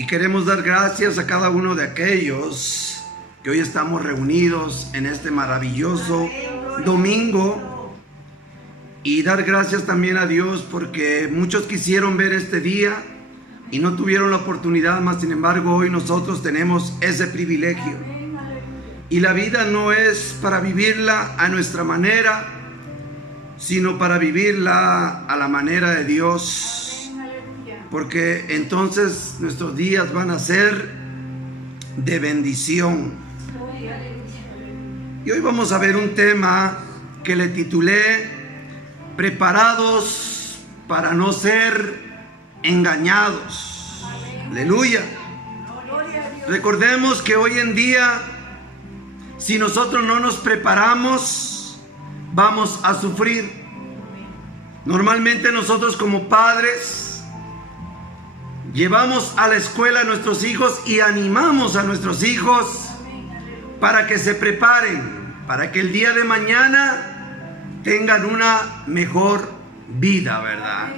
Y queremos dar gracias a cada uno de aquellos que hoy estamos reunidos en este maravilloso domingo. Y dar gracias también a Dios porque muchos quisieron ver este día y no tuvieron la oportunidad, mas sin embargo hoy nosotros tenemos ese privilegio. Y la vida no es para vivirla a nuestra manera, sino para vivirla a la manera de Dios. Porque entonces nuestros días van a ser de bendición. Y hoy vamos a ver un tema que le titulé Preparados para no ser engañados. Aleluya. Recordemos que hoy en día, si nosotros no nos preparamos, vamos a sufrir. Normalmente nosotros como padres llevamos a la escuela a nuestros hijos y animamos a nuestros hijos para que se preparen, para que el día de mañana tengan una mejor vida, ¿verdad?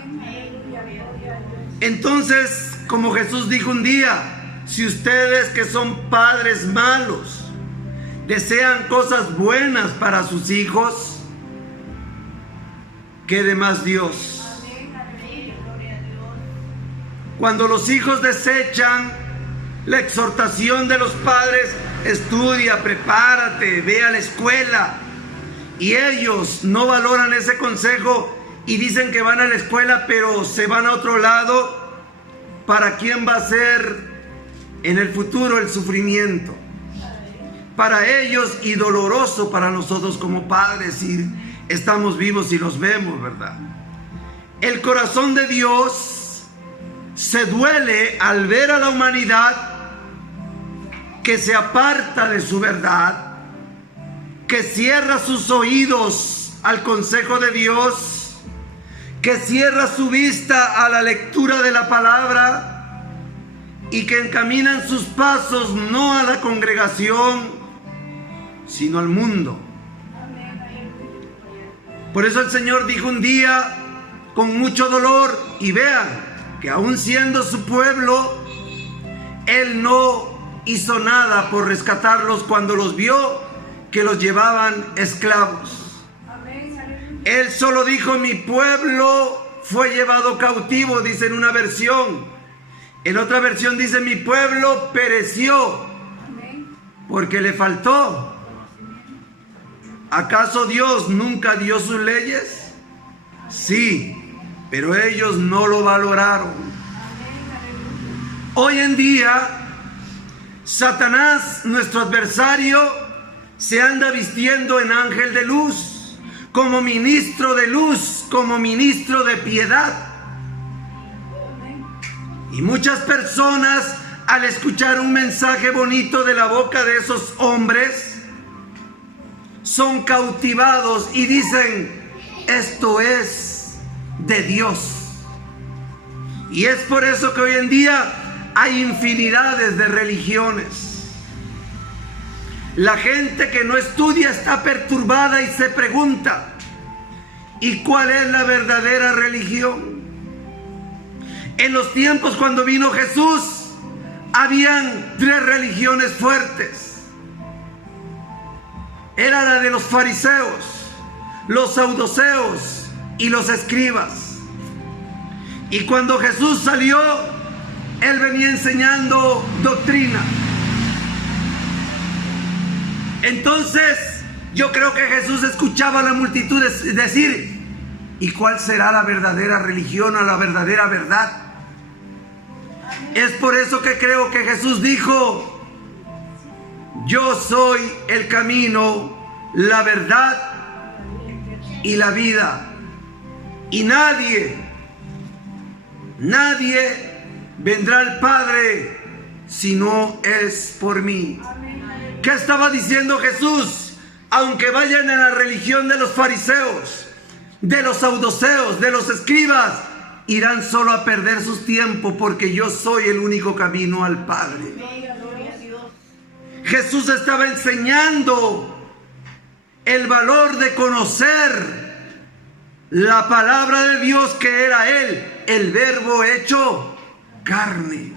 Entonces, como Jesús dijo un día, si ustedes que son padres malos desean cosas buenas para sus hijos, ¿qué de más Dios? Cuando los hijos desechan la exhortación de los padres, estudia, prepárate, ve a la escuela, y ellos no valoran ese consejo y dicen que van a la escuela pero se van a otro lado, ¿para quién va a ser en el futuro el sufrimiento? Para ellos y doloroso para nosotros como padres si estamos vivos y los vemos, ¿verdad? El corazón de Dios se duele al ver a la humanidad que se aparta de su verdad, que cierra sus oídos al consejo de Dios, que cierra su vista a la lectura de la palabra y que encaminan sus pasos no a la congregación, sino al mundo. Por eso el Señor dijo un día con mucho dolor, y vean, que aún siendo su pueblo, Él no hizo nada por rescatarlos cuando los vio que los llevaban esclavos. Él solo dijo, mi pueblo fue llevado cautivo, dice en una versión. En otra versión dice, mi pueblo pereció porque le faltó. ¿Acaso Dios nunca dio sus leyes? Sí, pero ellos no lo valoraron. Hoy en día, Satanás, nuestro adversario, se anda vistiendo en ángel de luz, como ministro de luz, como ministro de piedad. Y muchas personas, al escuchar un mensaje bonito de la boca de esos hombres, son cautivados y dicen, esto es de Dios. Y es por eso que hoy en día hay infinidades de religiones. La gente que no estudia está perturbada y se pregunta, ¿y cuál es la verdadera religión? En los tiempos cuando vino Jesús, habían 3 religiones fuertes. Era la de los fariseos, los saduceos y los escribas. Y cuando Jesús salió, Él venía enseñando doctrina. Entonces, yo creo que Jesús escuchaba a la multitud decir, ¿y cuál será la verdadera religión o la verdadera verdad? Es por eso que creo que Jesús dijo, yo soy el camino, la verdad y la vida. Y nadie vendrá al Padre si no es por mí. ¿Qué estaba diciendo Jesús? Aunque vayan en la religión de los fariseos, de los saduceos, de los escribas, irán solo a perder su tiempo porque yo soy el único camino al Padre. Jesús estaba enseñando el valor de conocer la palabra de Dios, que era Él, el verbo hecho carne.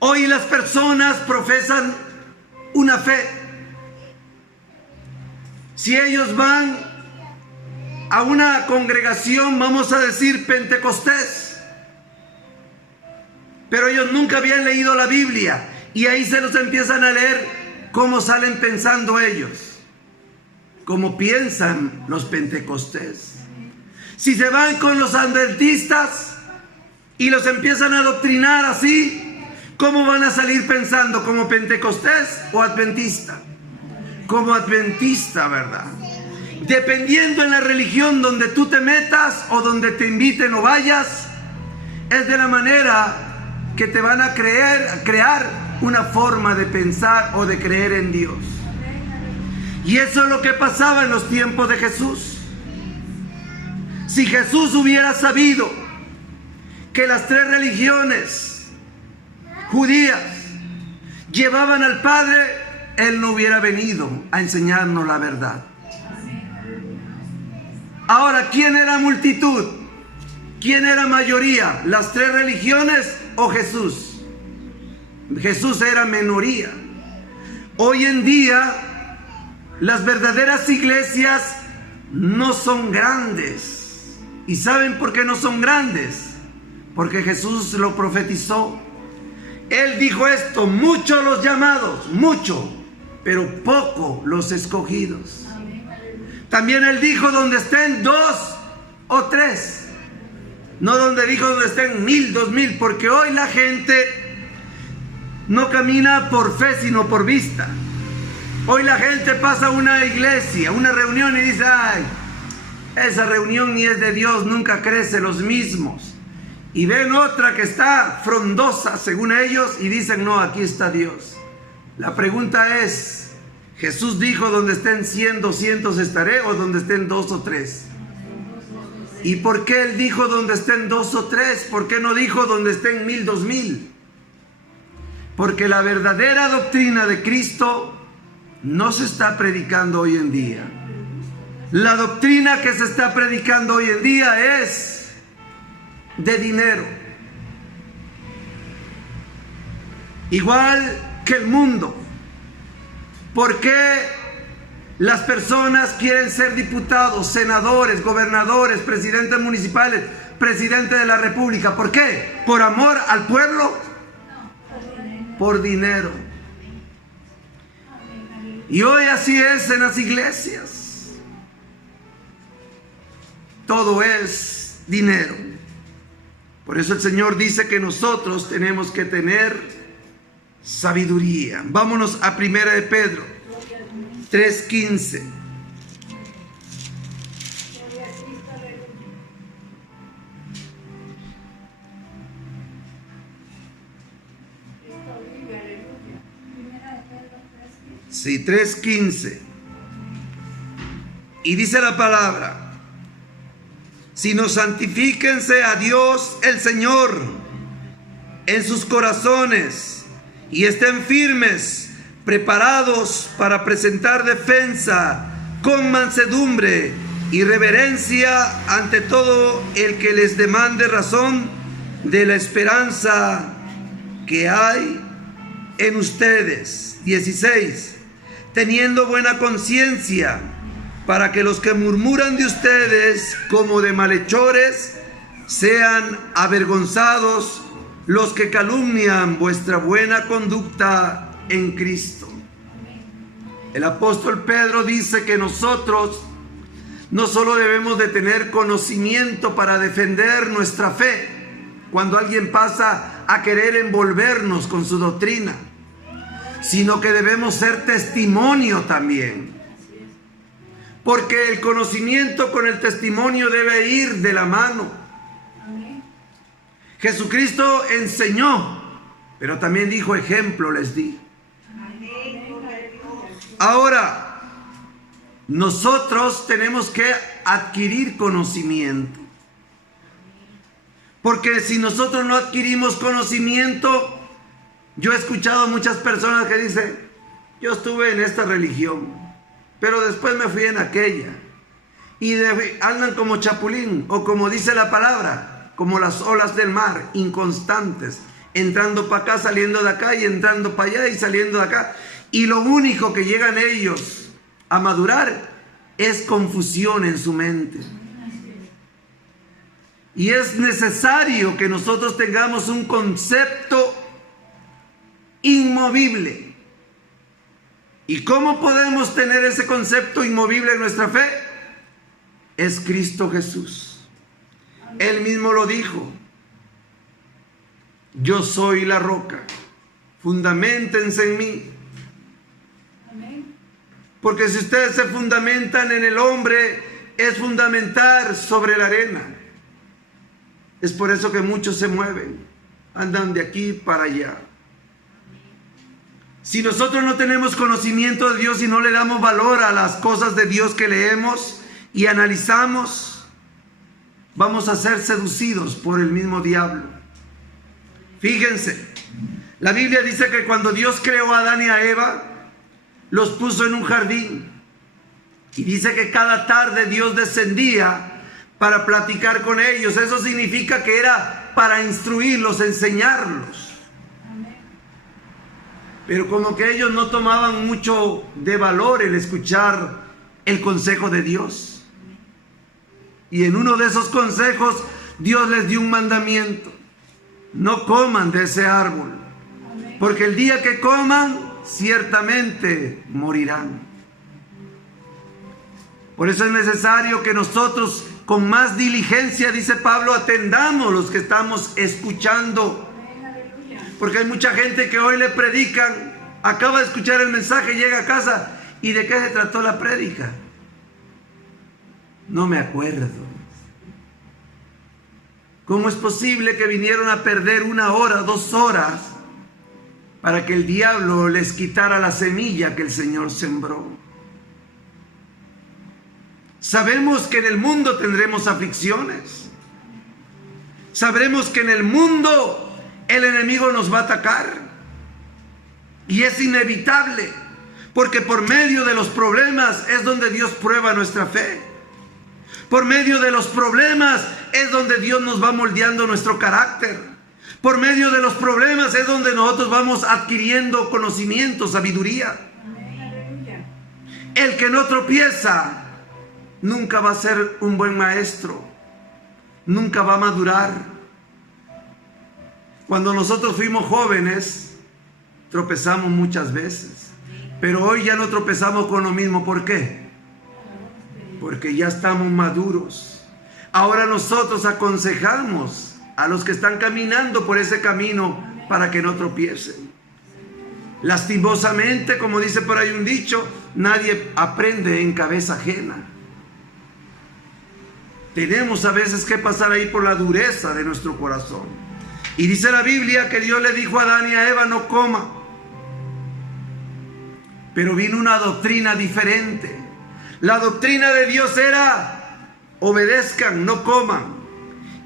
Hoy las personas profesan una fe. Si ellos van a una congregación, vamos a decir Pentecostés, pero ellos nunca habían leído la Biblia, y ahí se los empiezan a leer cómo salen pensando ellos, cómo piensan los Pentecostés. Si se van con los adventistas y los empiezan a adoctrinar así, ¿cómo van a salir pensando? ¿Como Pentecostés o adventista? Como adventista, ¿verdad? Dependiendo en la religión donde tú te metas o donde te inviten o vayas, es de la manera que te van a crear una forma de pensar o de creer en Dios. Y eso es lo que pasaba en los tiempos de Jesús. Si Jesús hubiera sabido que las tres religiones judías llevaban al Padre, Él no hubiera venido a enseñarnos la verdad. Ahora, ¿quién era multitud? ¿Quién era mayoría? ¿Las tres religiones o Jesús? Jesús era minoría. Hoy en día, las verdaderas iglesias no son grandes. ¿Y saben por qué no son grandes? Porque Jesús lo profetizó. Él dijo esto: muchos los llamados, mucho, pero poco los escogidos. También Él dijo: donde estén 2 o 3. No donde dijo donde estén 1000, 2000, porque hoy la gente no camina por fe, sino por vista. Hoy la gente pasa a una iglesia, una reunión, y dice: ay, esa reunión ni es de Dios, nunca crece los mismos. Y ven otra que está frondosa según ellos y dicen: no, aquí está Dios. La pregunta es: Jesús dijo: donde estén 100, 200 estaré, o donde estén 2 o 3. ¿Y por qué Él dijo donde estén 2 o 3? ¿Por qué no dijo donde estén 1000, 2000? Porque la verdadera doctrina de Cristo no se está predicando hoy en día. La doctrina que se está predicando hoy en día es de dinero. Igual que el mundo. ¿Por qué las personas quieren ser diputados, senadores, gobernadores, presidentes municipales, presidente de la república? ¿Por qué? ¿Por amor al pueblo? Por dinero. Y hoy así es en las iglesias. Todo es dinero. Por eso el Señor dice que nosotros tenemos que tener sabiduría. Vámonos a 1 de Pedro 3:15. Sí, 3:15. Y dice la palabra: sino santifíquense a Dios el Señor en sus corazones y estén firmes, preparados para presentar defensa con mansedumbre y reverencia ante todo el que les demande razón de la esperanza que hay en ustedes. 16. Teniendo buena conciencia, para que los que murmuran de ustedes como de malhechores sean avergonzados los que calumnian vuestra buena conducta en Cristo. El apóstol Pedro dice que nosotros no solo debemos de tener conocimiento para defender nuestra fe, cuando alguien pasa a querer envolvernos con su doctrina, sino que debemos ser testimonio también. Porque el conocimiento con el testimonio debe ir de la mano. Jesucristo enseñó, pero también dijo: ejemplo les di. Ahora, nosotros tenemos que adquirir conocimiento. Porque si nosotros no adquirimos conocimiento, yo he escuchado a muchas personas que dicen: yo estuve en esta religión, pero después me fui en aquella. Y andan como chapulín, o como dice la palabra, como las olas del mar, inconstantes. entrando para acá, saliendo de acá, y entrando para allá y saliendo de acá. Y lo único que llegan ellos a madurar es confusión en su mente. Y es necesario que nosotros tengamos un concepto inmovible. ¿Y cómo podemos tener ese concepto inmovible en nuestra fe? Es Cristo Jesús. Él mismo lo dijo: yo soy la roca, fundamentense en mí. Porque si ustedes se fundamentan en el hombre, es fundamentar sobre la arena. Es por eso que muchos se mueven, andan de aquí para allá. Si nosotros no tenemos conocimiento de Dios y no le damos valor a las cosas de Dios que leemos y analizamos, vamos a ser seducidos por el mismo diablo. Fíjense, la Biblia dice que cuando Dios creó a Adán y a Eva, los puso en un jardín. Y dice que cada tarde Dios descendía para platicar con ellos. Eso significa que era para instruirlos, enseñarlos. Pero como que ellos no tomaban mucho de valor el escuchar el consejo de Dios. Y en uno de esos consejos Dios les dio un mandamiento: no coman de ese árbol, porque el día que coman ciertamente morirán. Por eso es necesario que nosotros con más diligencia, dice Pablo, atendamos los que estamos escuchando. Porque hay mucha gente que hoy le predican, acaba de escuchar el mensaje, llega a casa, ¿y de qué se trató la prédica? No me acuerdo. ¿Cómo es posible que vinieron a perder 1 hora, 2 horas para que el diablo les quitara la semilla que el Señor sembró? Sabemos que en el mundo tendremos aflicciones. Sabremos que en el mundo el enemigo nos va a atacar. Y es inevitable, porque por medio de los problemas es donde Dios prueba nuestra fe. Por medio de los problemas es donde Dios nos va moldeando nuestro carácter. Por medio de los problemas es donde nosotros vamos adquiriendo conocimiento, sabiduría. El que no tropieza nunca va a ser un buen maestro, nunca va a madurar. Cuando nosotros fuimos jóvenes, tropezamos muchas veces, pero hoy ya no tropezamos con lo mismo. ¿Por qué? Porque ya estamos maduros. Ahora nosotros aconsejamos a los que están caminando por ese camino para que no tropiecen. Lastimosamente, como dice por ahí un dicho, nadie aprende en cabeza ajena. Tenemos a veces que pasar ahí por la dureza de nuestro corazón. Y dice la Biblia que Dios le dijo a Adán y a Eva: no coma. Pero vino una doctrina diferente. La doctrina de Dios era: obedezcan, no coman.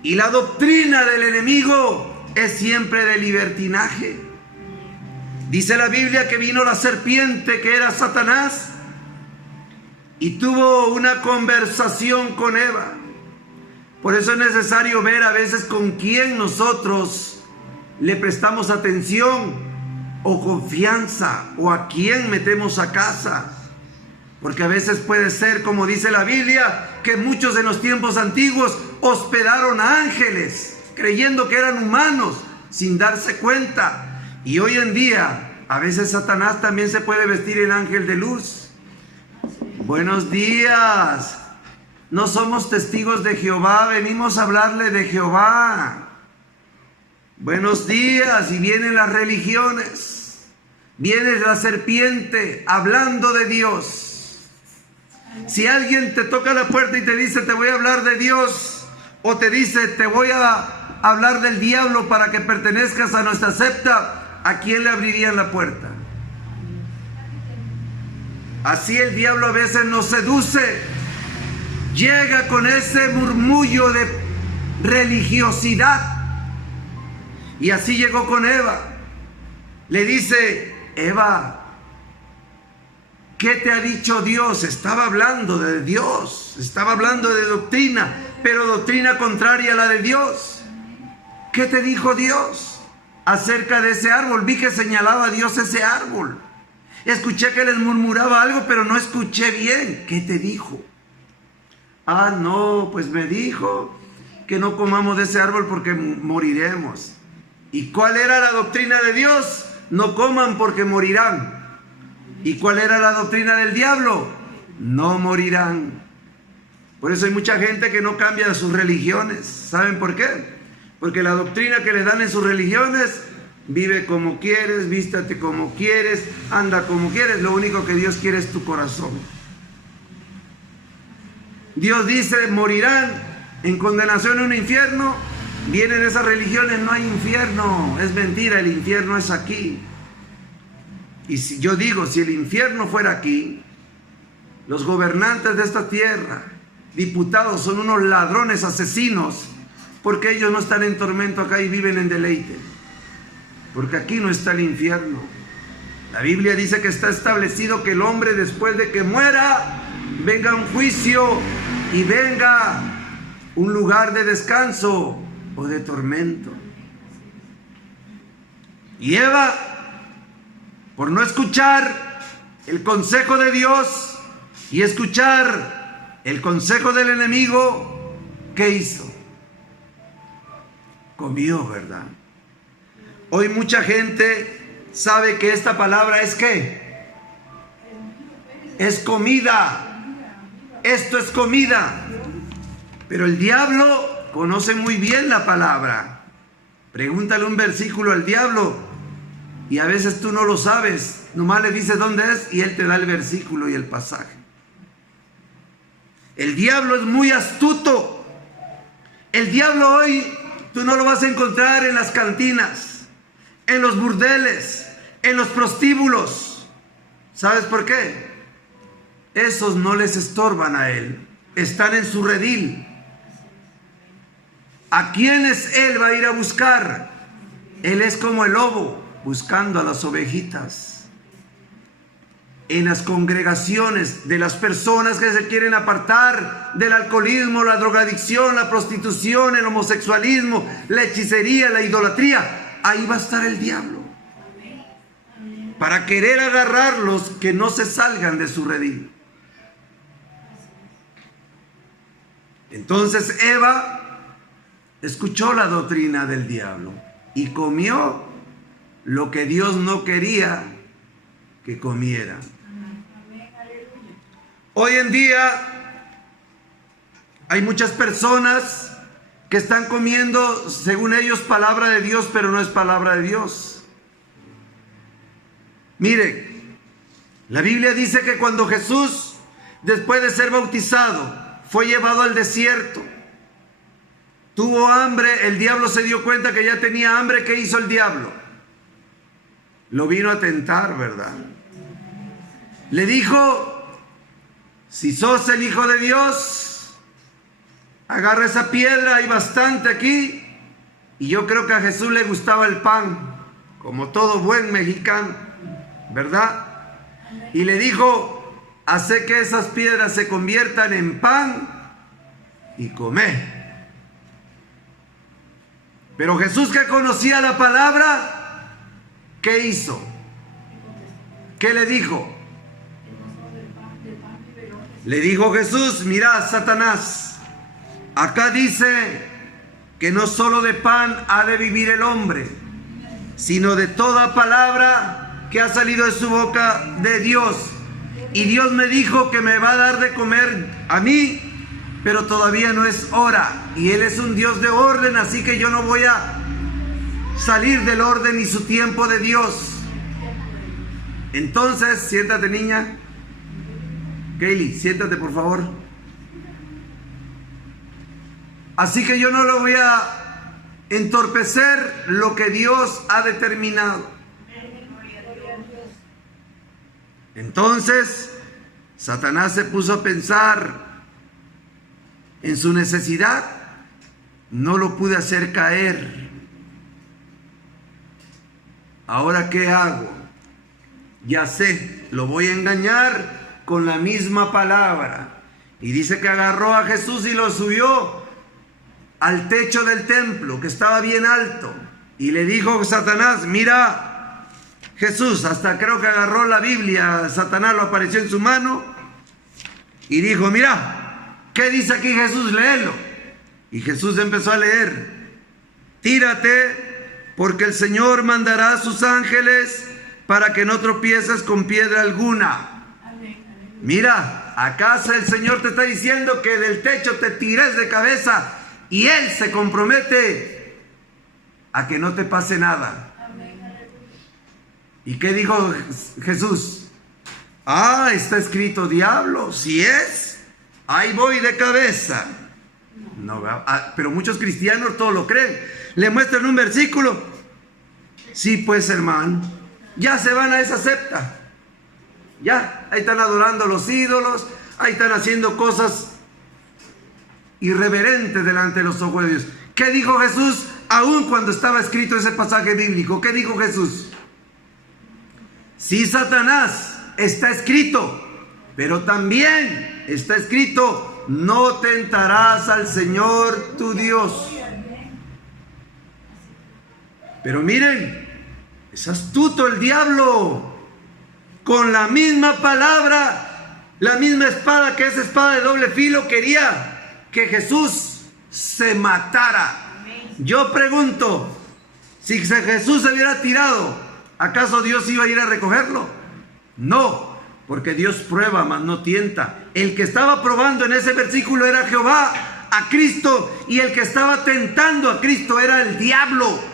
Y la doctrina del enemigo es siempre de libertinaje. Dice la Biblia que vino la serpiente, que era Satanás, y tuvo una conversación con Eva. Por eso es necesario ver a veces con quién nosotros le prestamos atención o confianza, o a quién metemos a casa. Porque a veces puede ser, como dice la Biblia, que muchos en los tiempos antiguos hospedaron a ángeles, creyendo que eran humanos, sin darse cuenta. Y hoy en día, a veces Satanás también se puede vestir en ángel de luz. Buenos días. No somos testigos de Jehová, venimos a hablarle de Jehová. Buenos días. Y vienen las religiones, viene la serpiente hablando de Dios. Si alguien te toca la puerta y te dice: te voy a hablar de Dios, o te dice: te voy a hablar del diablo para que pertenezcas a nuestra secta, ¿a quién le abrirían la puerta? Así el diablo a veces nos seduce. Llega con ese murmullo de religiosidad. Y así llegó con Eva. Le dice: Eva, ¿qué te ha dicho Dios? Estaba hablando de Dios, estaba hablando de doctrina, pero doctrina contraria a la de Dios. ¿Qué te dijo Dios? acerca de ese árbol. Vi que señalaba a Dios ese árbol. Escuché que les murmuraba algo, pero no escuché bien. ¿Qué te dijo? Ah, no, pues me dijo que no comamos de ese árbol porque moriremos. ¿Y cuál era la doctrina de Dios? No coman porque morirán. ¿Y cuál era la doctrina del diablo? No morirán. Por eso hay mucha gente que no cambia de sus religiones. ¿Saben por qué? Porque la doctrina que le dan en sus religiones: vive como quieres, vístate como quieres, anda como quieres. Lo único que Dios quiere es tu corazón. Dios dice: morirán en condenación en un infierno. Vienen esas religiones: no hay infierno, es mentira, el infierno es aquí. Y si yo digo, si el infierno fuera aquí, los gobernantes de esta tierra, diputados, son unos ladrones, asesinos, porque ellos no están en tormento acá y viven en deleite. Porque aquí no está el infierno. La Biblia dice que está establecido que el hombre, después de que muera, venga un juicio y venga un lugar de descanso o de tormento. Y Eva, por no escuchar el consejo de Dios y escuchar el consejo del enemigo, ¿qué hizo? Comió, ¿verdad? Hoy mucha gente sabe que esta palabra es ¿qué? Es comida. Esto es comida. Pero el diablo conoce muy bien la palabra. Pregúntale un versículo al diablo y a veces tú no lo sabes. Nomás le dices dónde es y él te da el versículo y el pasaje. El diablo es muy astuto. El diablo hoy tú no lo vas a encontrar en las cantinas, en los burdeles, en los prostíbulos. ¿Sabes por qué? Esos no les estorban a él. Están en su redil. ¿A quiénes él va a ir a buscar? Él es como el lobo buscando a las ovejitas. En las congregaciones de las personas que se quieren apartar del alcoholismo, la drogadicción, la prostitución, el homosexualismo, la hechicería, la idolatría, ahí va a estar el diablo para querer agarrarlos que no se salgan de su redil. Entonces Eva escuchó la doctrina del diablo y comió lo que Dios no quería que comiera. Hoy en día hay muchas personas que están comiendo, según ellos, palabra de Dios, pero no es palabra de Dios. Mire, la Biblia dice que cuando Jesús, después de ser bautizado, fue llevado al desierto, tuvo hambre, el diablo se dio cuenta que ya tenía hambre. ¿Qué hizo el diablo? Lo vino a tentar, ¿verdad? Le dijo: si sos el Hijo de Dios, agarra esa piedra, hay bastante aquí. Y yo creo que a Jesús le gustaba el pan, como todo buen mexicano, ¿verdad? Y le dijo: hace que esas piedras se conviertan en pan y come. Pero Jesús, que conocía la palabra, ¿qué hizo? ¿Qué le dijo? Le dijo Jesús: mira, Satanás, acá dice que no solo de pan ha de vivir el hombre, sino de toda palabra que ha salido de su boca de Dios. Y Dios me dijo que me va a dar de comer a mí, pero todavía no es hora. Y Él es un Dios de orden, así que yo no voy a salir del orden y su tiempo de Dios. Entonces, siéntate, niña. Kaylee, siéntate, por favor. Así que yo no lo voy a entorpecer lo que Dios ha determinado. Entonces, Satanás se puso a pensar en su necesidad. No lo pude hacer caer. ¿Ahora qué hago? Ya sé, lo voy a engañar con la misma palabra. Y dice que agarró a Jesús y lo subió al techo del templo, que estaba bien alto. Y le dijo Satanás, mira, Jesús, hasta creo que agarró la Biblia, Satanás lo apareció en su mano y dijo, mira, ¿qué dice aquí Jesús? Léelo. Y Jesús empezó a leer, tírate, porque el Señor mandará a sus ángeles para que no tropieces con piedra alguna. Mira, acaso el Señor te está diciendo que del techo te tires de cabeza y Él se compromete a que no te pase nada. ¿Y qué dijo Jesús? Está escrito, diablo, si es, ahí voy de cabeza. No, pero muchos cristianos todo lo creen. Le muestran un versículo. Sí, pues hermano, ya se van a esa secta. Ya, ahí están adorando a los ídolos, ahí están haciendo cosas irreverentes delante de los ojos de Dios. ¿Qué dijo Jesús? Aún cuando estaba escrito ese pasaje bíblico, ¿qué dijo Jesús? Sí, Satanás, está escrito, pero también está escrito, no tentarás al Señor tu Dios. Pero miren, es astuto el diablo. Con la misma palabra, la misma espada que es espada de doble filo, quería que Jesús se matara. Yo pregunto, si Jesús se hubiera tirado, ¿acaso Dios iba a ir a recogerlo? No, porque Dios prueba, mas no tienta. El que estaba probando en ese versículo era Jehová, a Cristo, y el que estaba tentando a Cristo era el diablo.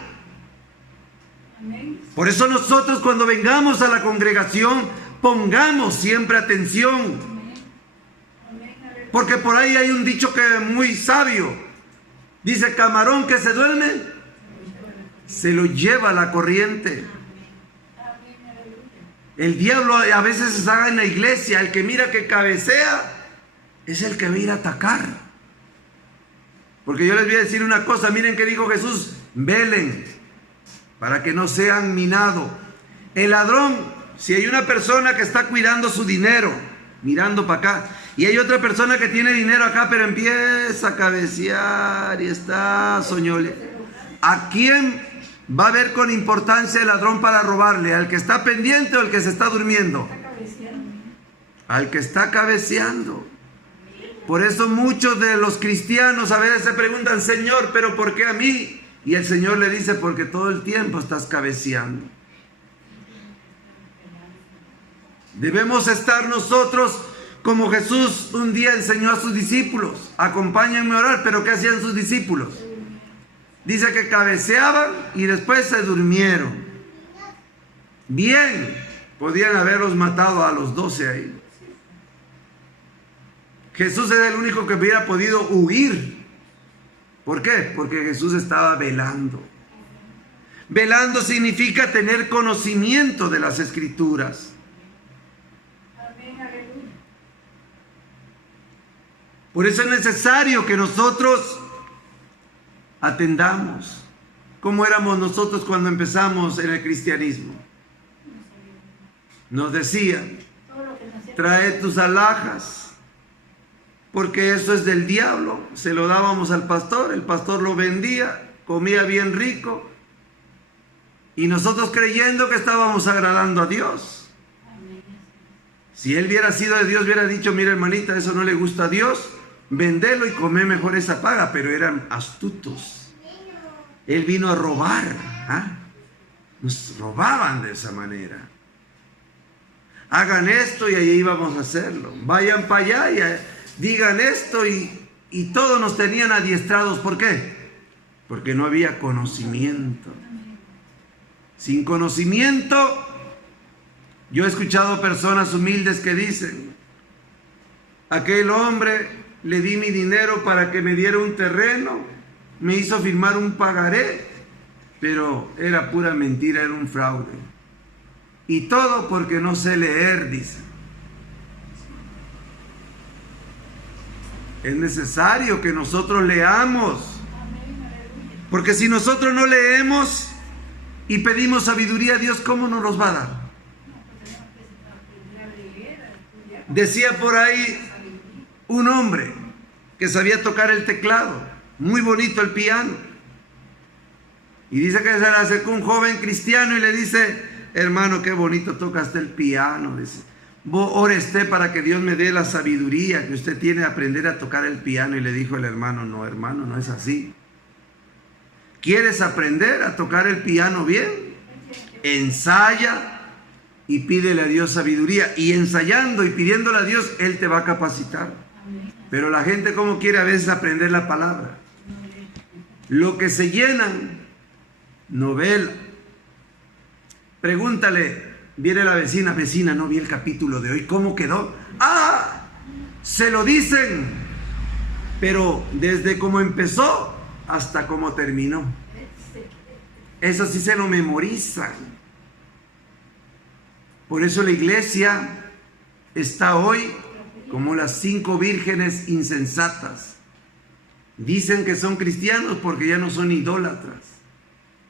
Por eso nosotros cuando vengamos a la congregación, pongamos siempre atención. Porque por ahí hay un dicho que es muy sabio. Dice, camarón que se duerme, se lo lleva la corriente. El diablo a veces se haga en la iglesia, el que mira que cabecea, es el que va a ir a atacar. Porque yo les voy a decir una cosa, miren que dijo Jesús, velen, para que no sean minados. El ladrón, si hay una persona que está cuidando su dinero, mirando para acá, y hay otra persona que tiene dinero acá, pero empieza a cabecear y está soñole, ¿a quién va a ver con importancia el ladrón para robarle? ¿Al que está pendiente o al que se está durmiendo? Al que está cabeceando. Por eso muchos de los cristianos a veces se preguntan, Señor, ¿pero por qué a mí? Y el Señor le dice, porque todo el tiempo estás cabeceando. Debemos estar nosotros como Jesús un día enseñó a sus discípulos, acompáñenme a orar, pero ¿qué hacían sus discípulos? Dice que cabeceaban y después se durmieron. Bien, podían haberlos matado a los 12 ahí. Jesús era el único que hubiera podido huir. ¿Por qué? Porque Jesús estaba velando. Velando significa tener conocimiento de las Escrituras. Por eso es necesario que nosotros atendamos. ¿Cómo éramos nosotros cuando empezamos en el cristianismo? Nos decían, trae tus alhajas, porque eso es del diablo. Se lo dábamos al pastor, el pastor lo vendía, comía bien rico, y nosotros creyendo que estábamos agradando a Dios. Si él hubiera sido de Dios, hubiera dicho, mira hermanita, eso no le gusta a Dios, vendelo y come mejor esa paga. Pero eran astutos. Él vino a robar. Nos robaban de esa manera. Hagan esto y ahí íbamos a hacerlo. Vayan para allá y digan esto y todos nos tenían adiestrados. ¿Por qué? Porque no había conocimiento. Sin conocimiento, yo he escuchado personas humildes que dicen, aquel hombre le di mi dinero para que me diera un terreno, me hizo firmar un pagaré, pero era pura mentira, era un fraude. Y todo porque no sé leer, dice. Es necesario que nosotros leamos, porque si nosotros no leemos y pedimos sabiduría a Dios, ¿cómo nos los va a dar? Decía por ahí un hombre que sabía tocar el teclado, muy bonito el piano, Y dice que se le acercó un joven cristiano y le dice: hermano, qué bonito tocaste el piano. Dice: ore usted para que Dios me dé la sabiduría que usted tiene de aprender a tocar el piano. Y le dijo el hermano: no, hermano, no es así. ¿Quieres aprender a tocar el piano bien? Ensaya y pídele a Dios sabiduría. Y ensayando y pidiéndole a Dios, Él te va a capacitar. Pero la gente, ¿cómo quiere a veces aprender la palabra? Lo que se llenan, novela. Pregúntale, viene la vecina: vecina, no vi el capítulo de hoy, ¿cómo quedó? ¡Ah! Se lo dicen, pero desde cómo empezó hasta cómo terminó. Eso sí se lo memorizan. Por eso la iglesia está hoy como las 5 vírgenes insensatas. Dicen que son cristianos porque ya no son idólatras.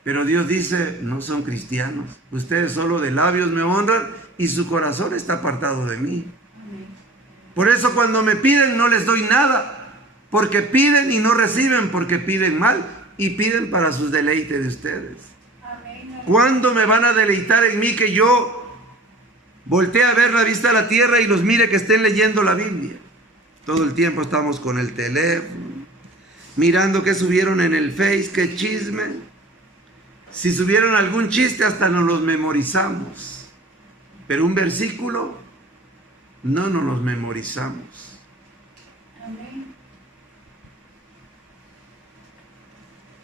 Pero Dios dice: no son cristianos. Ustedes solo de labios me honran y su corazón está apartado de mí. Por eso cuando me piden no les doy nada. Porque piden y no reciben, porque piden mal y piden para sus deleites de ustedes. ¿Cuándo me van a deleitar en mí que yo voltee a ver la vista a la tierra y los mire que estén leyendo la Biblia? Todo el tiempo estamos con el teléfono, mirando qué subieron en el Face, qué chisme. Si subieron algún chiste hasta nos los memorizamos, pero un versículo no nos los memorizamos. Amén.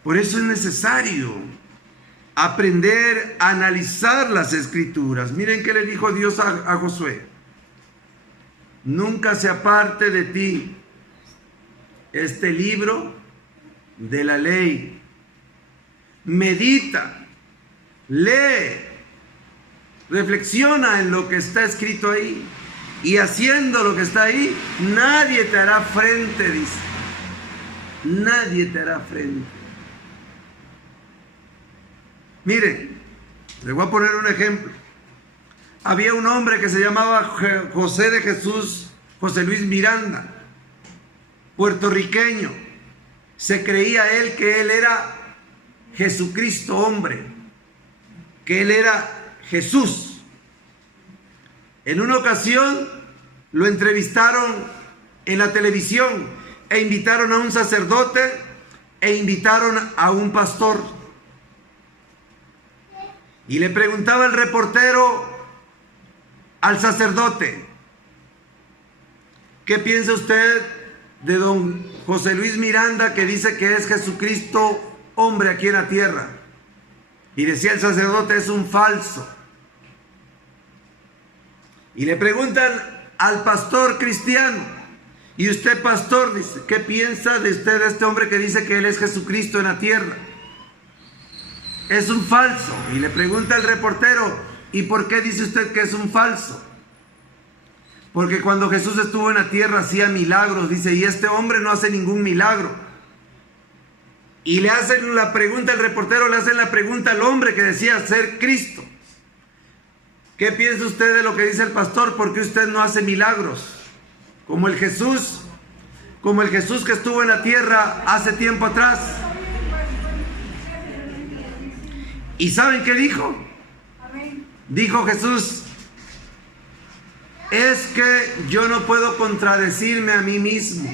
Por eso es necesario aprender a analizar las Escrituras. Miren qué le dijo Dios a Josué: nunca se aparte de ti este libro de la ley. Medita, lee, reflexiona en lo que está escrito ahí, y haciendo lo que está ahí, nadie te hará frente, dice. Nadie te hará frente. Miren, les voy a poner un ejemplo. Había un hombre que se llamaba José de Jesús, José Luis Miranda, puertorriqueño. Se creía él que él era Jesucristo hombre, que él era Jesús. En una ocasión lo entrevistaron en la televisión e invitaron a un sacerdote e invitaron a un pastor. Y le preguntaba el reportero al sacerdote: ¿qué piensa usted de don José Luis Miranda, que dice que es Jesucristo hombre aquí en la tierra? Y decía el sacerdote: es un falso. Y le preguntan al pastor cristiano: y usted, pastor, dice, ¿qué piensa de usted de este hombre que dice que él es Jesucristo en la tierra? Es un falso. Y le pregunta al reportero: ¿y por qué dice usted que es un falso? Porque cuando Jesús estuvo en la tierra hacía milagros, dice, y este hombre no hace ningún milagro. Y le hacen la pregunta, el reportero le hace la pregunta al hombre que decía ser Cristo: ¿qué piensa usted de lo que dice el pastor? ¿Por qué usted no hace milagros? Como el Jesús que estuvo en la tierra hace tiempo atrás. ¿Y saben qué dijo? Dijo Jesús: es que yo no puedo contradecirme a mí mismo.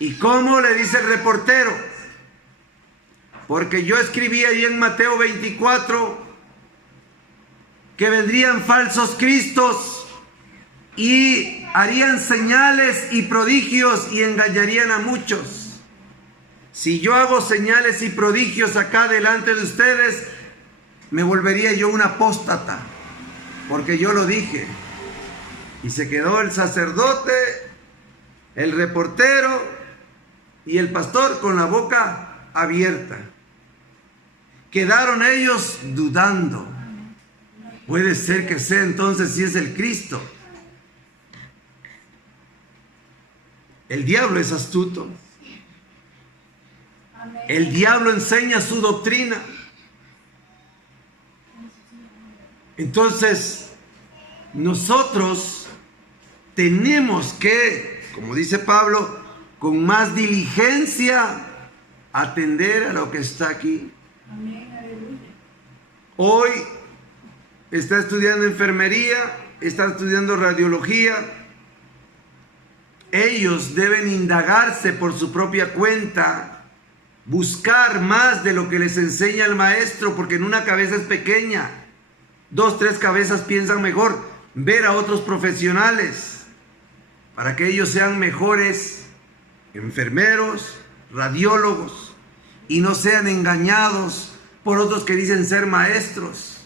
¿Y cómo? Le dice el reportero: porque yo escribí ahí en Mateo 24 que vendrían falsos cristos y harían señales y prodigios y engañarían a muchos. Si yo hago señales y prodigios acá delante de ustedes, me volvería yo un apóstata, porque yo lo dije. Y se quedó el sacerdote, el reportero y el pastor con la boca abierta. Quedaron ellos dudando. Puede ser que sea entonces si es el Cristo. El diablo es astuto. El diablo enseña su doctrina. Entonces, nosotros tenemos que, como dice Pablo, con más diligencia atender a lo que está aquí. Amén, aleluya. Hoy está estudiando enfermería, está estudiando radiología. Ellos deben indagarse por su propia cuenta, buscar más de lo que les enseña el maestro, porque en una cabeza es pequeña, 2, 3 cabezas piensan mejor. Ver a otros profesionales para que ellos sean mejores enfermeros, radiólogos, y no sean engañados por otros que dicen ser maestros.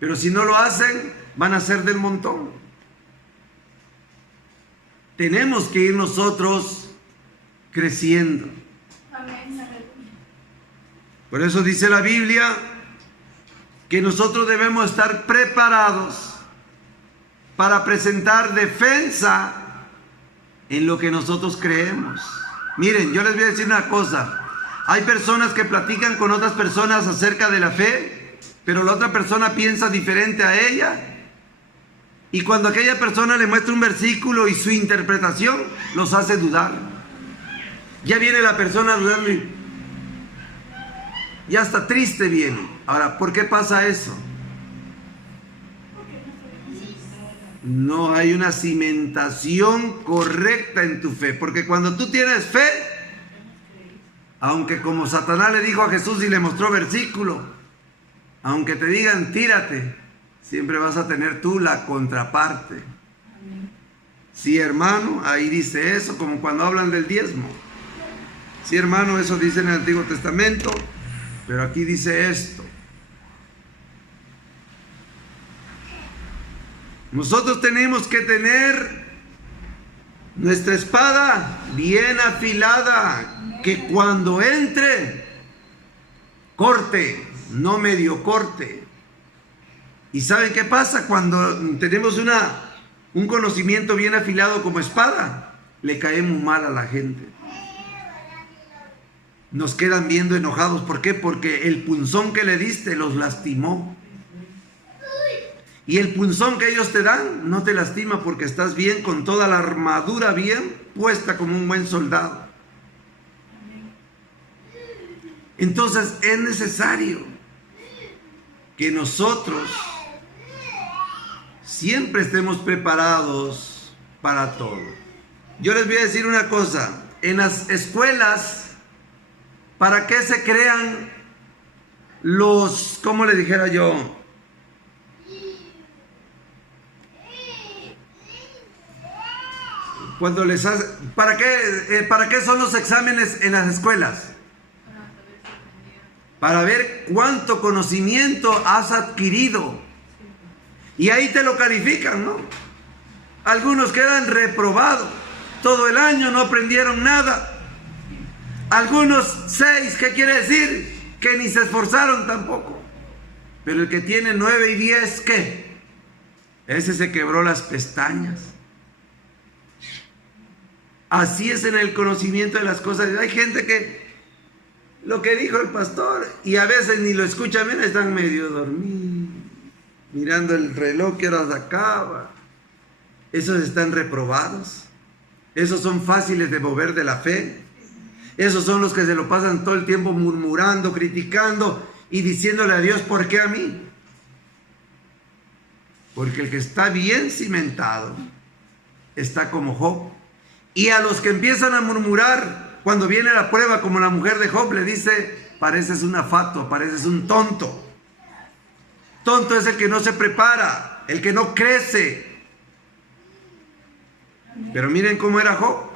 Pero si no lo hacen, van a ser del montón. Tenemos que ir nosotros creciendo. Amén, aleluya. Por eso dice la Biblia que nosotros debemos estar preparados para presentar defensa en lo que nosotros creemos. Miren, yo les voy a decir una cosa. Hay personas que platican con otras personas acerca de la fe, pero la otra persona piensa diferente a ella. Y cuando aquella persona le muestra un versículo y su interpretación, los hace dudar. Ya viene la persona dudando y ya hasta triste viene. Ahora, ¿por qué pasa eso? No hay una cimentación correcta en tu fe. Porque cuando tú tienes fe, aunque como Satanás le dijo a Jesús y le mostró versículo, aunque te digan tírate, siempre vas a tener tú la contraparte. Sí, hermano, ahí dice eso, como cuando hablan del diezmo. Sí, hermano, eso dice en el Antiguo Testamento, pero aquí dice esto. Nosotros tenemos que tener nuestra espada bien afilada, que cuando entre, corte, no medio corte. ¿Y saben qué pasa? Cuando tenemos un conocimiento bien afilado como espada, le caemos mal a la gente. Nos quedan viendo enojados. ¿Por qué? Porque el punzón que le diste los lastimó. Y el punzón que ellos te dan no te lastima porque estás bien, con toda la armadura bien puesta como un buen soldado. Entonces es necesario que nosotros siempre estemos preparados para todo. Yo les voy a decir una cosa. En las escuelas, ¿para qué se crean los, cómo le dijera yo? Cuando les hace, ¿para qué son los exámenes en las escuelas? Para ver cuánto conocimiento has adquirido. Y ahí te lo califican, ¿no? Algunos quedan reprobados. Todo el año no aprendieron nada. Algunos 6, ¿qué quiere decir? Que ni se esforzaron tampoco. Pero el que tiene 9 y 10, ¿qué? Ese se quebró las pestañas. Así es en el conocimiento de las cosas. Hay gente que lo que dijo el pastor, y a veces ni lo escuchan bien, están medio dormidos, mirando el reloj que horas acaba. Esos están reprobados. Esos son fáciles de mover de la fe. Esos son los que se lo pasan todo el tiempo murmurando, criticando y diciéndole a Dios, ¿por qué a mí? Porque el que está bien cimentado está como Job. Y a los que empiezan a murmurar cuando viene la prueba, como la mujer de Job, le dice, pareces una fatua, pareces un tonto. Tonto es el que no se prepara, el que no crece. Pero miren cómo era Job.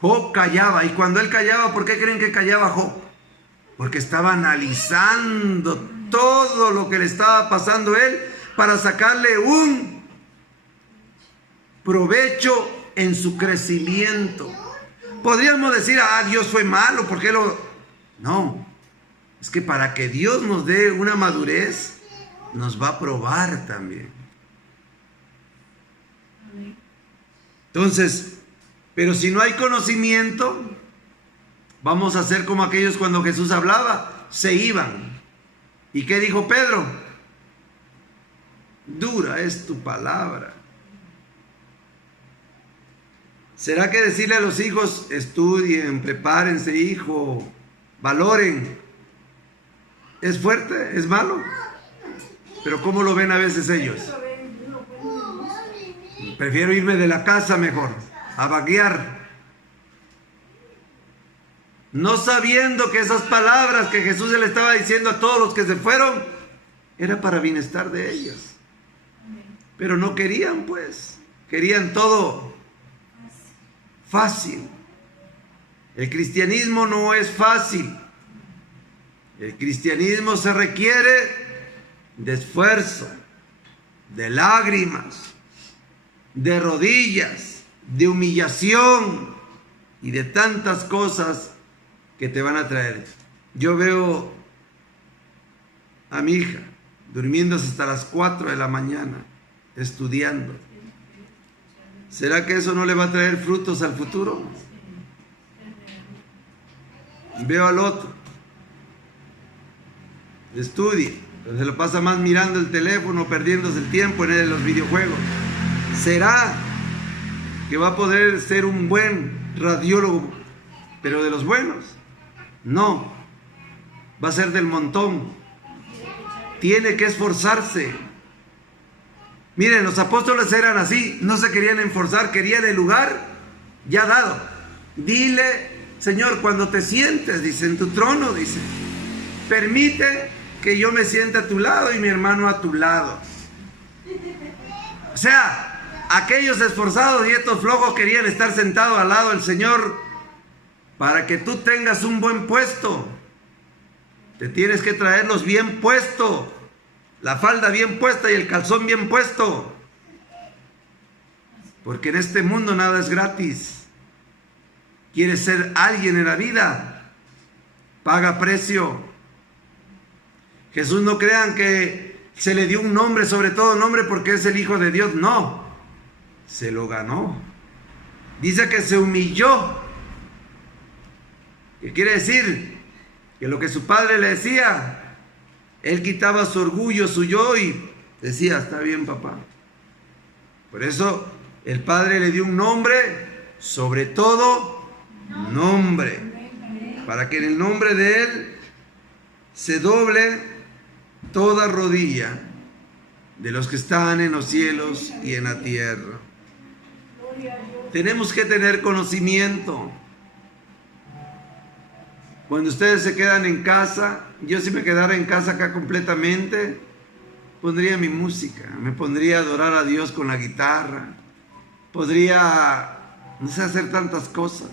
Job callaba, y cuando él callaba, ¿por qué creen que callaba Job? Porque estaba analizando todo lo que le estaba pasando a él para sacarle un provecho en su crecimiento. Podríamos decir, Dios fue malo, ¿por qué lo...? No, es que para que Dios nos dé una madurez, nos va a probar también. Entonces, pero si no hay conocimiento, vamos a ser como aquellos cuando Jesús hablaba, se iban. ¿Y qué dijo Pedro? Dura es tu palabra. ¿Será que decirle a los hijos, estudien, prepárense, hijo, valoren, es fuerte, es malo? Pero ¿cómo lo ven a veces ellos? Prefiero irme de la casa mejor, a vaguear. No sabiendo que esas palabras que Jesús le estaba diciendo a todos los que se fueron, era para bienestar de ellos. Pero no querían, pues. Querían todo fácil. El cristianismo no es fácil. El cristianismo se requiere de esfuerzo, de lágrimas, de rodillas, de humillación y de tantas cosas que te van a traer. Yo veo a mi hija durmiéndose hasta las 4 de la mañana, estudiando. ¿Será que eso no le va a traer frutos al futuro? Veo al otro, estudia, se lo pasa más mirando el teléfono, perdiéndose el tiempo en los videojuegos. ¿Será que va a poder ser un buen radiólogo, pero de los buenos? No, va a ser del montón. Tiene que esforzarse. Miren, los apóstoles eran así, no se querían esforzar, querían el lugar ya dado. Dile, Señor, cuando te sientes, dice, en tu trono, dice, permite que yo me siente a tu lado y mi hermano a tu lado. O sea, aquellos esforzados y estos flojos querían estar sentados al lado del Señor para que tú tengas un buen puesto. Te tienes que traerlos bien puesto, la falda bien puesta y el calzón bien puesto, porque en este mundo nada es gratis. ¿Quieres ser alguien en la vida? Paga precio. Jesús, no crean que se le dio un nombre, sobre todo nombre, porque es el Hijo de Dios. No, se lo ganó. Dice que se humilló. ¿Qué quiere decir? Que lo que su padre le decía, él quitaba su orgullo, su yo, y decía, está bien, papá. Por eso el Padre le dio un nombre, sobre todo nombre, para que en el nombre de Él se doble toda rodilla de los que están en los cielos y en la tierra. Tenemos que tener conocimiento. Cuando ustedes se quedan en casa, yo si me quedara en casa acá completamente, pondría mi música, me pondría a adorar a Dios con la guitarra, podría, no sé, hacer tantas cosas.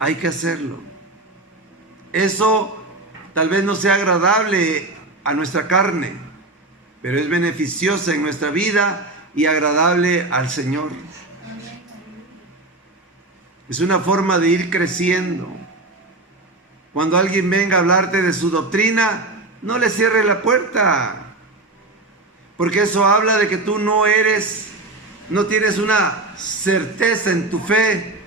Hay que hacerlo. Eso tal vez no sea agradable a nuestra carne, pero es beneficiosa en nuestra vida y agradable al Señor. Es una forma de ir creciendo. Cuando alguien venga a hablarte de su doctrina, no le cierre la puerta, porque eso habla de que tú no tienes una certeza en tu fe.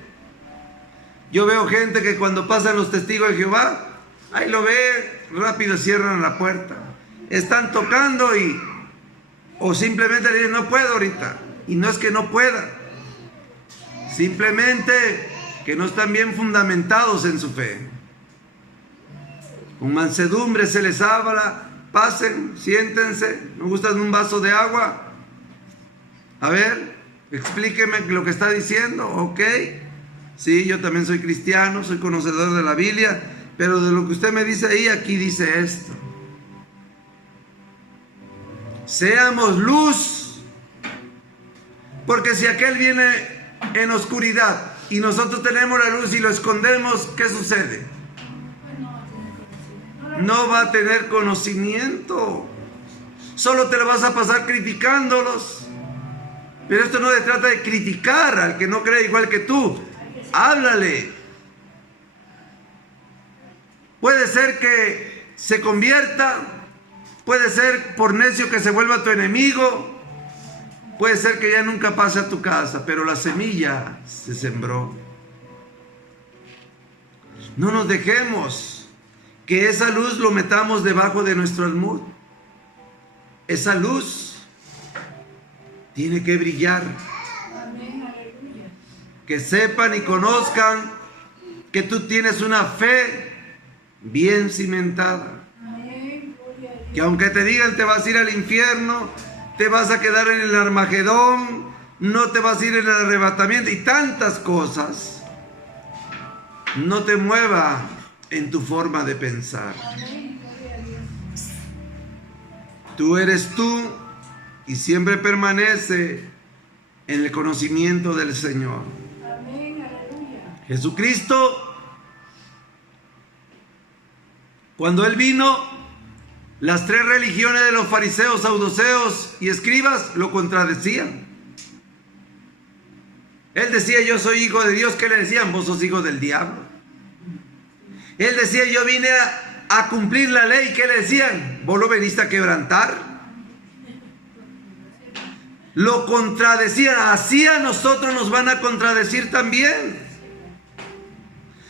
Yo veo gente que cuando pasan los testigos de Jehová, ahí lo ve, rápido cierran la puerta. Están tocando o simplemente le dicen, no puedo ahorita. Y no es que no pueda, simplemente que no están bien fundamentados en su fe. Con mansedumbre se les habla, pasen, siéntense, ¿me gustan un vaso de agua? A ver, explíqueme lo que está diciendo, ¿ok? Sí, yo también soy cristiano, soy conocedor de la Biblia, pero de lo que usted me dice ahí, aquí dice esto. Seamos luz, porque si aquel viene en oscuridad y nosotros tenemos la luz y lo escondemos, ¿qué sucede? No va a tener conocimiento, solo te lo vas a pasar criticándolos. Pero esto no se trata de criticar al que no cree igual que tú. Háblale. Puede ser que se convierta, puede ser por necio que se vuelva tu enemigo, puede ser que ya nunca pase a tu casa, pero la semilla se sembró. No nos dejemos que esa luz lo metamos debajo de nuestro almud. Esa luz tiene que brillar. que sepan y conozcan que tú tienes una fe bien cimentada. Amén. Gloria a Dios. Que aunque te digan te vas a ir al infierno, te vas a quedar en el Armagedón, no te vas a ir en el arrebatamiento y tantas cosas, no te mueva en tu forma de pensar. Amén. Gloria a Dios. Tú eres tú y siempre permanece en el conocimiento del Señor. Amén. Aleluya. Jesucristo, cuando Él vino, las tres religiones de los fariseos, saduceos y escribas lo contradecían. Él decía, yo soy hijo de Dios. ¿Qué le decían? Vos sos hijo del diablo. Él decía, yo vine a cumplir la ley. ¿Qué le decían? Vos lo veniste a quebrantar. Lo contradecían. Así a nosotros nos van a contradecir también.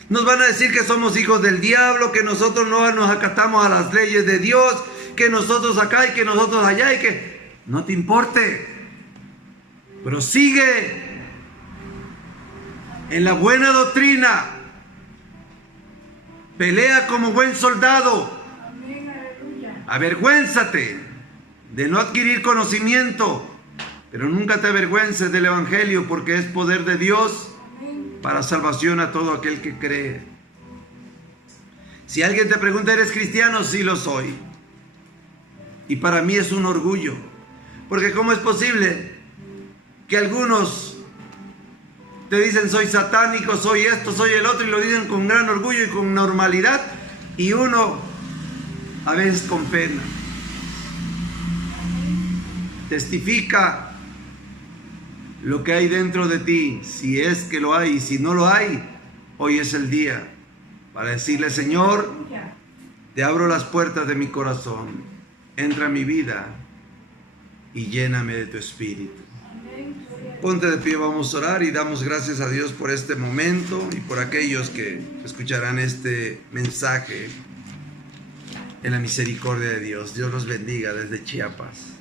Nos van a decir que somos hijos del diablo, que nosotros no nos acatamos a las leyes de Dios, que nosotros acá y que nosotros allá y que no te importe. Pero sigue en la buena doctrina. Pelea como buen soldado. Amén. Aleluya. Avergüénzate de no adquirir conocimiento, pero nunca te avergüences del Evangelio, porque es poder de Dios Amén. para salvación a todo aquel que cree. Si alguien te pregunta, ¿eres cristiano? Sí lo soy. Y para mí es un orgullo, porque ¿cómo es posible que algunos te dicen soy satánico, soy esto, soy el otro, y lo dicen con gran orgullo y con normalidad, y uno a veces con pena? Testifica lo que hay dentro de ti, si es que lo hay, y si no lo hay, hoy es el día para decirle, Señor, Aleluya. te abro las puertas de mi corazón, entra a mi vida y lléname de tu espíritu. Amén. Gloria a Dios. Ponte de pie, vamos a orar y damos gracias a Dios por este momento y por aquellos que escucharán este mensaje en la misericordia de Dios. Dios los bendiga desde Chiapas.